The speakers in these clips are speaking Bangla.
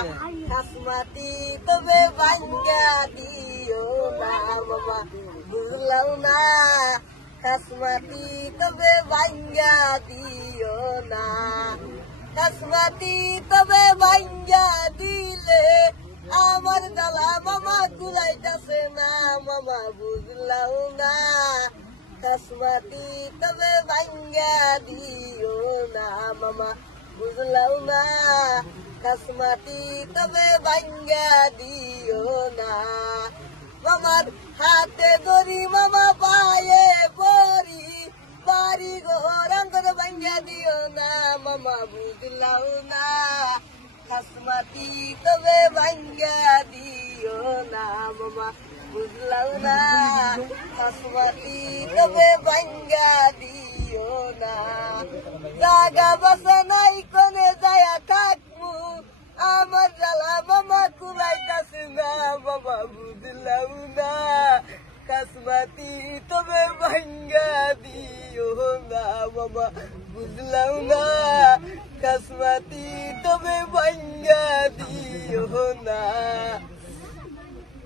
খাসমাতি তবে ভাঙ্গা দিও না মামা বুঝলাম না খাসমাতি তবে ভাঙ্গা দিও না খাসমাতি তবে ভাঙ্গা দিলে আমার জ্বালা মামা কুলাইতাছে না মামা বুঝলাম না খাসমাতি তবে ভাঙ্গা দিও না মামা বুঝলাম না খাসমাতি তবে ভাঙ্গা দিও না মামার হাতে ধরি মামা পায়ে পরি বাড়ি ঘর আঙ্গর ভাঙ্গা দিও না মামা বুঝলাম না খাসমাতি তবে ভাঙ্গা দিও না মামা বুঝলাম না খাসমাতি তবে ভাঙ্গা দিও না জাগা বাসা নাই কোনে যায়া থাকবো আমার জ্বালা মামা কুলাইতাছে না মামা বুঝলাম না খাসমাতি তবে ভাঙ্গা দিও না মামা বুঝলাম না খাসমাতি তবে ভাঙ্গা দিও না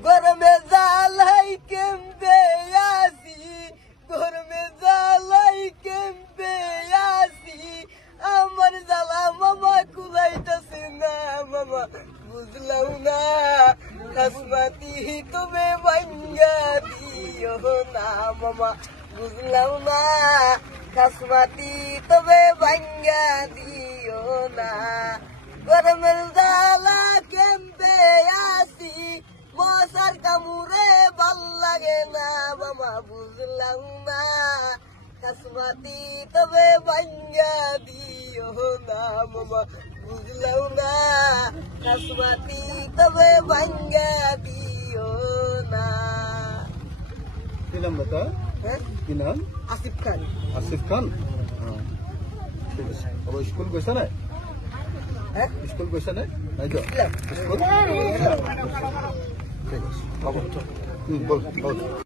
গরমে জ্বালাই কেমবে আসি গরমে জ্বালাই কেমবে আসি আমার জ্বালা মামা কুলাইতাছে না মামা বুঝলাম না খাসমাতি তবে ভাঙ্গা দিও না মামা বুঝলাম না খাসমাতি তবে ভাঙ্গা দিও না গরমের জ্বালা কেমবে আসি মশার কামুরে ভাল লাগে না মামা বুঝলাম না খাসমাতি তবে ভাঙ্গা দিও না মামা বুঝলাম না খাসমাতি তবে ভাঙ্গা দিও না কি নাম বাতা হ্যাঁ কি নাম আসিফ খান আসিফ খান ঠিক আছে আবার স্কুল গৈছা নাই হ্যাঁ স্কুল গৈছা নাই নাই তো স্কুল ঠিক আছে হ'ব বল বল